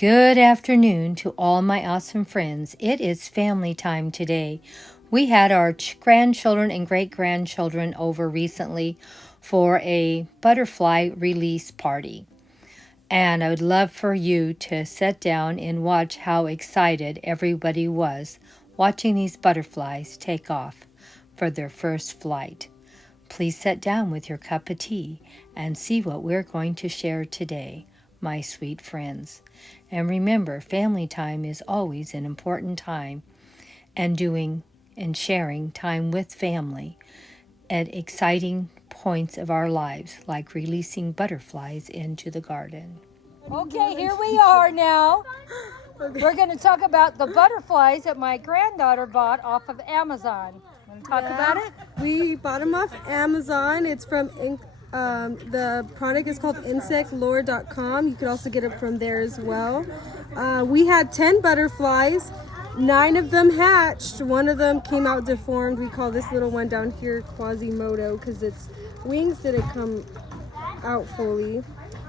Good afternoon to all my awesome friends. It is family time today. We had our grandchildren and great-grandchildren over recently for a butterfly release party. And I would love for you to sit down and watch how excited everybody was watching these butterflies take off for their first flight. Please sit down with your cup of tea and see what we're going to share today, my sweet friends. And remember, family time is always an important time, and doing and sharing time with family at exciting points of our lives, like releasing butterflies into the garden. Okay, here we are now. We're going to talk about the butterflies that my granddaughter bought off of Amazon. Want to talk about it? We bought them off Amazon. It's from the product is called insectlore.com. You could also get it from there as well. We had 10 butterflies. 9 of them hatched. 1 of them came out deformed. We call this little one down here Quasimodo because its wings didn't come out fully.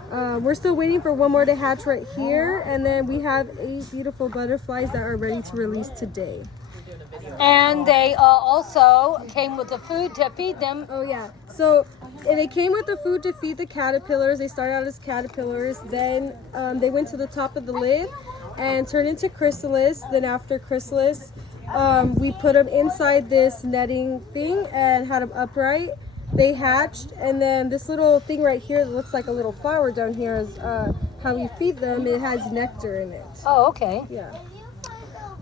We're still waiting for 1 more to hatch right here, and then we have 8 beautiful butterflies that are ready to release today. And they also came with the food to feed them. Oh yeah, so they came with the food to feed the caterpillars. They started out as caterpillars, then they went to the top of the lid and turned into chrysalis. Then after chrysalis, we put them inside this netting thing and had them upright. They hatched, and then this little thing right here that looks like a little flower down here is how we feed them. It has nectar in it. Oh, okay. Yeah.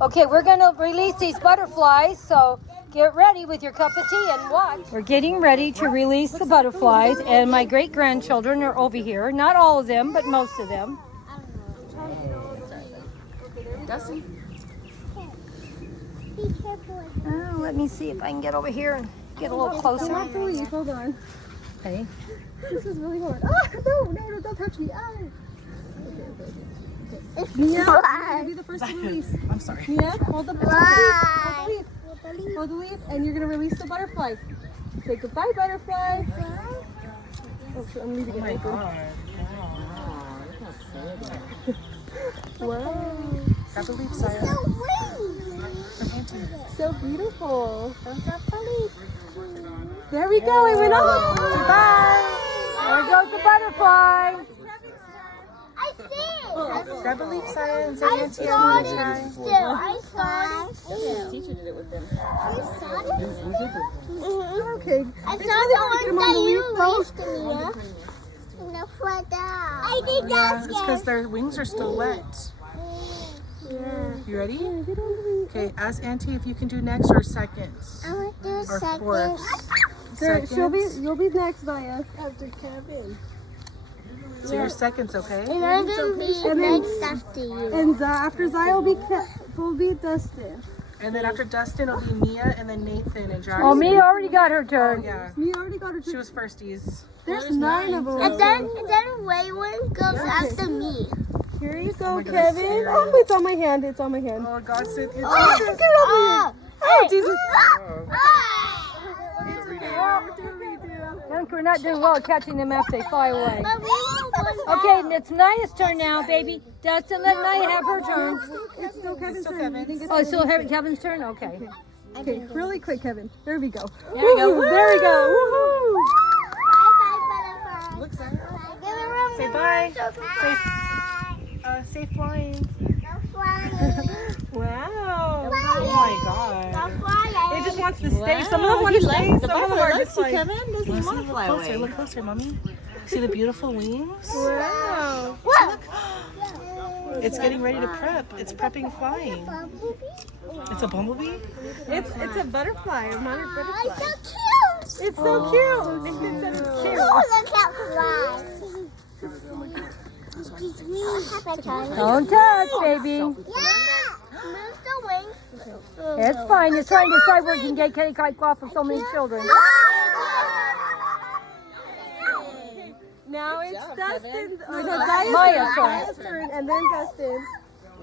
Okay, we're going to release these butterflies, so get ready with your cup of tea and watch. We're getting ready to release the butterflies, and my great-grandchildren are over here. Not all of them, but most of them. Oh, let me see if I can get over here and get a little closer. Hold on. Okay. This is really hard. Ah, no, don't touch me. Ah. Mia, you'll be the first to release. I'm sorry. Mia, hold the leaf. Hold the leaf, and you're going to release the butterfly. Say goodbye, butterfly. Oh, shit, I'm leaving it open. Wow. Grab the leaf, Saya. So beautiful. There we go. It went off. Bye. There goes the butterfly. I see it. Grab a leaf, Saya, and say I Auntie, saw I'm it gonna try. still. I saw it still. The teacher did it with them. I saw it. Okay. I saw the one that you released to me. I think Yeah, that's it's because their wings are still wet. Yeah. You ready? Okay, ask Auntie if you can do next or seconds. I want to do Or seconds. fourths. There, Seconds. you'll be next, Zaya. After Kevin. So your seconds, okay? And I'm going to be next after you. And after Zaya will be Dustin. And then after Dustin, it'll be Mia and then Nathan and Jarvis. Oh, Mia already got her turn. Yeah, Me already got a she was firsties. There's 9 of them. And then Wayward goes after me. Here you go, my God, Kevin. scary. Oh, it's on my hand. It's on my hand. Oh, God said it's Oh, oh, Jesus. We're not doing well at catching them after they fly away. But we won't go Okay, and it's Naya's turn now, baby. Dustin, let Naya have her turn. It's still Kevin's still turn. Kevin's. You think it's Oh, it's still Kevin's turn? Okay. okay, really quick, Kevin. There we go. There we go. Woohoo, there we go. Woohoo. Bye, butterfly. Look, Saya. Give a room. Say bye. Bye. Safe flying. Go flying. Wow. Bye. Oh my God. Go flying. It just wants to stay. Some of them want to stay. Some of them are just like. Kevin doesn't want to fly Closer, away. look closer, mommy. See the beautiful wings? Wow. It's getting ready to prep. It's prepping flying. It's a bumblebee? It's a butterfly, a monarch It's butterfly. so cute. It's so cute. It said it's cute. Oh, look how fly. Excuse me. Don't touch, baby. Yeah. Move the wings. It's fine. It's trying to decide where you can get cake off of so many children. Now it's Dustin's. Or no, Zaya's Maya's turn. Zaya's turn, and then Dustin's.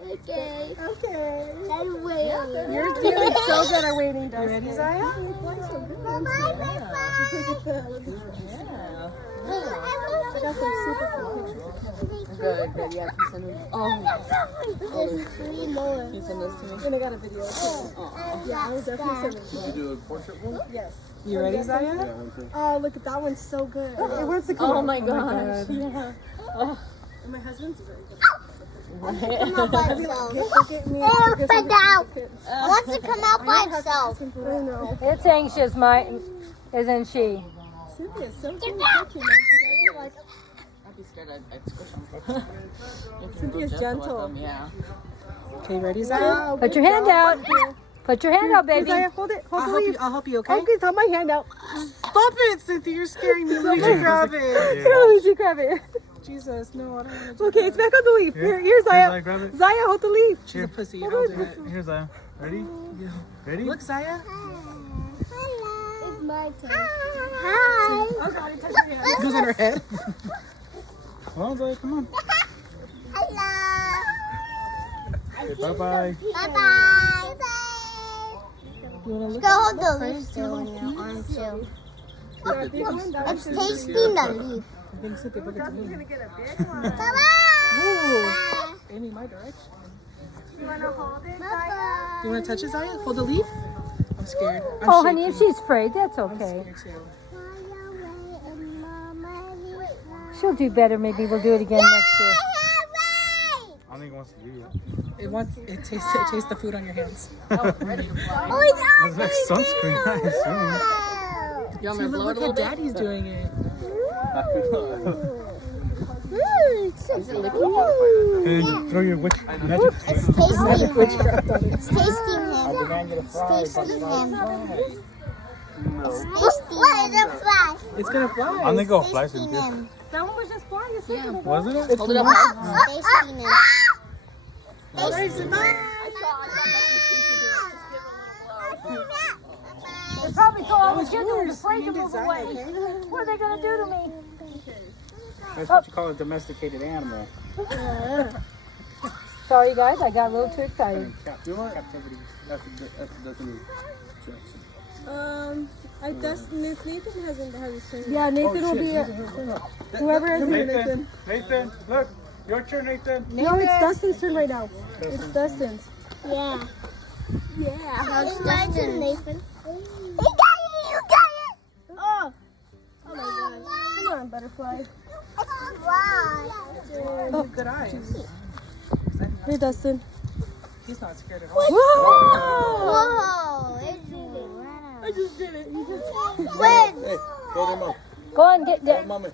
Okay. Okay. I'm waiting. You're doing so good at waiting, You Dustin. ready, Zaya? Bye-bye, bye-bye. Look at that. I got some super cool pictures. Good. Yeah, can you send me? There's 3 more. Can you send those to me? And I got a video. Yeah, I was definitely sending You do a portrait one? Yes. You ready, Zaya? Yeah, one thing. Oh, look at that one's so good. It wants to come Oh out. my gosh. Yeah. And my husband's very good. Come out by itself. Look at me. It'll fit out. It wants to come out by itself. I know. It's anxious, isn't she? Cynthia's so good. I'd be scared I'd squish them. Cynthia's gentle. Yeah. Okay, ready, Zaya? Put your hand out. Put your hand out, baby. Isaiah, hold it. Hold the leaf. I'll help you, okay? Okay, hold my hand out. Stop it, Cynthia. You're scaring me. Let me grab it. Here, Luigi, grab it. Jesus, no, I don't want to. Okay, it's back on the leaf. Here, Zaya. Zaya, grab it. Zaya, hold the leaf. She's a pussy. I'll do it. Here's Zaya. Ready? Ready? Look, Zaya. It's my turn. Oh, God, it touched your hair. It goes on her head. Come on, Zaya, come on. Hello. Okay, bye-bye. Bye-bye. You want to look Go hold at the leaf still in your arm, too. It's Tasting tasting the leaf. I think Cynthia, look at me. Get a big one. Bye-bye. Aiming my direction. You want to hold it, Bye-bye. You want to touch it, Zaya? Hold the leaf? I'm scared. I'm Oh, honey, if shaking. she's afraid, that's okay. I'm scared too. She'll do better. Maybe we'll do it again next year. I don't think it wants to do yet. It tastes the food on your hands. Oh, It's like sunscreen, I assume. You want See, me to blow look it a how little bit? Daddy's doing it. Is it liquid? Hey, throw your witch magic. It's tasting him. It's tasting him. It's tasting him. What is a flash? It's gonna fly. I'm gonna go fly some Tasting too. him. That one was just flying. It's Yeah. Was it? Hold it up high. Tasting him. They probably told all the kids they were afraid to move away. What are they going to do to me? That's what you call a domesticated animal. Sorry, guys. I got a little too excited. You know what? Captivity. That's definitely Jackson. If Nathan hasn't had his turn. Yeah, Nathan will be whoever has here, Nathan. Nathan, look. Your turn, Nathan. No, it's Dustin's turn right now. It's Dustin's. Yeah. Yeah. It's my turn, Nathan. You got it! You got it! Oh. Oh my gosh. Come on, butterfly. Wow. You have good eyes. Here, Dustin. He's not scared at all. Whoa! It did it. I just did it. You just. Wait. Hey, go there, mom. Go on, get. Mommy.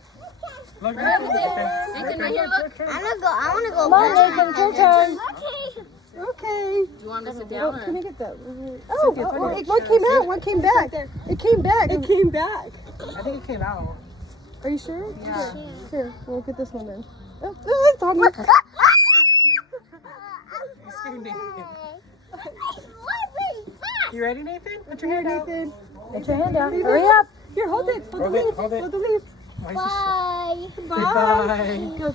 Look, Nathan, right here, look. I wanna go Come on, back. Nathan. Your turn. Okay. Do you want to sit down Can or? I get that? One came out. One came back. It came back. It came back. I think it came out. Are you sure? Yeah. Here, we'll get this one then. Oh, it's on me. You scared Nathan. You ready, Nathan? Put your Here, hand out. Nathan. Get your hand out. Hurry up. Here, hold it. Hold the leaf. hold it. Hold the leaf. Why is he Bye. Bye. Go.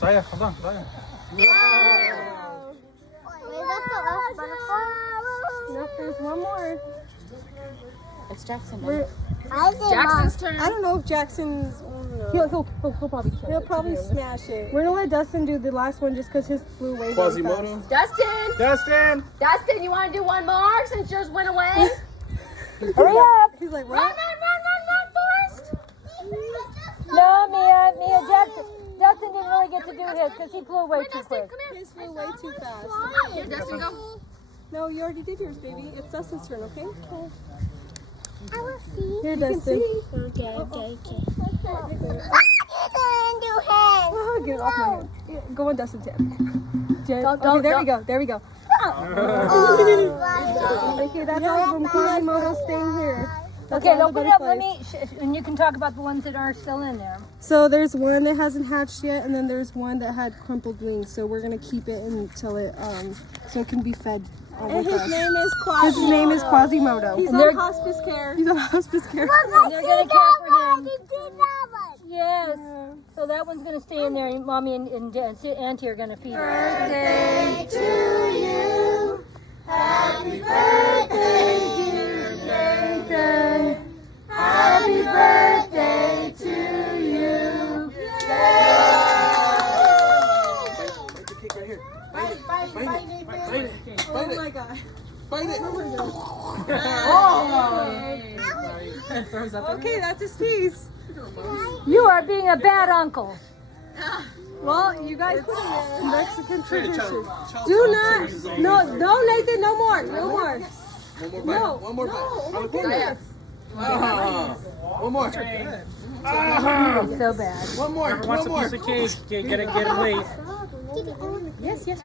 Zaya, hold on. Zaya. Wait, that's the last butterfly? Nope, there's one more. It's Jackson. We're, Jackson's turn. I don't know if Jackson's. He'll probably kill it. He'll probably smash it. We're gonna let Dustin do the last one just because his flew away. really fast. Quasimodo. Dustin! Dustin! You want to do one more since yours went away? Hurry up. He's like, Run, what? run, Forrest! No, Mia, Dustin didn't really get to do his because he flew away too quick. His flew way too fast. Here, Dustin, go. No, you already did yours, baby. It's Dustin's turn, okay? I will see. Here, Dustin. Okay. Oh, get it off my hand. Yeah, go on Dustin's hand. Okay, there we go. There we go. Okay, that's all from Quasimodo staying here. That's Okay, all open the it up. Let butterflies. me, and you can talk about the ones that are still in there. So there's one that hasn't hatched yet, and then there's one that had crumpled wings. So we're gonna keep it until it so it can be fed. And his name is Quasimodo. His name is Quasimodo. He's on hospice care. He's on hospice care. And they're gonna care for him. Yes. So that one's gonna stay in there. And Mommy and Auntie are gonna feed her. Birthday to you. Happy birthday, dear Nathan. Happy birthday to here. Bite it. Oh my god. Bite it. Okay, that's his piece. You are being a bad uncle. Well, you guys put it in Mexican tradition. Do not. No, Nathan, no more. No more. One more bite. No. One more No, bite. oh my goodness. One more. So bad. One more. Whoever wants One a more. piece of cake, get it late. Yes, yes.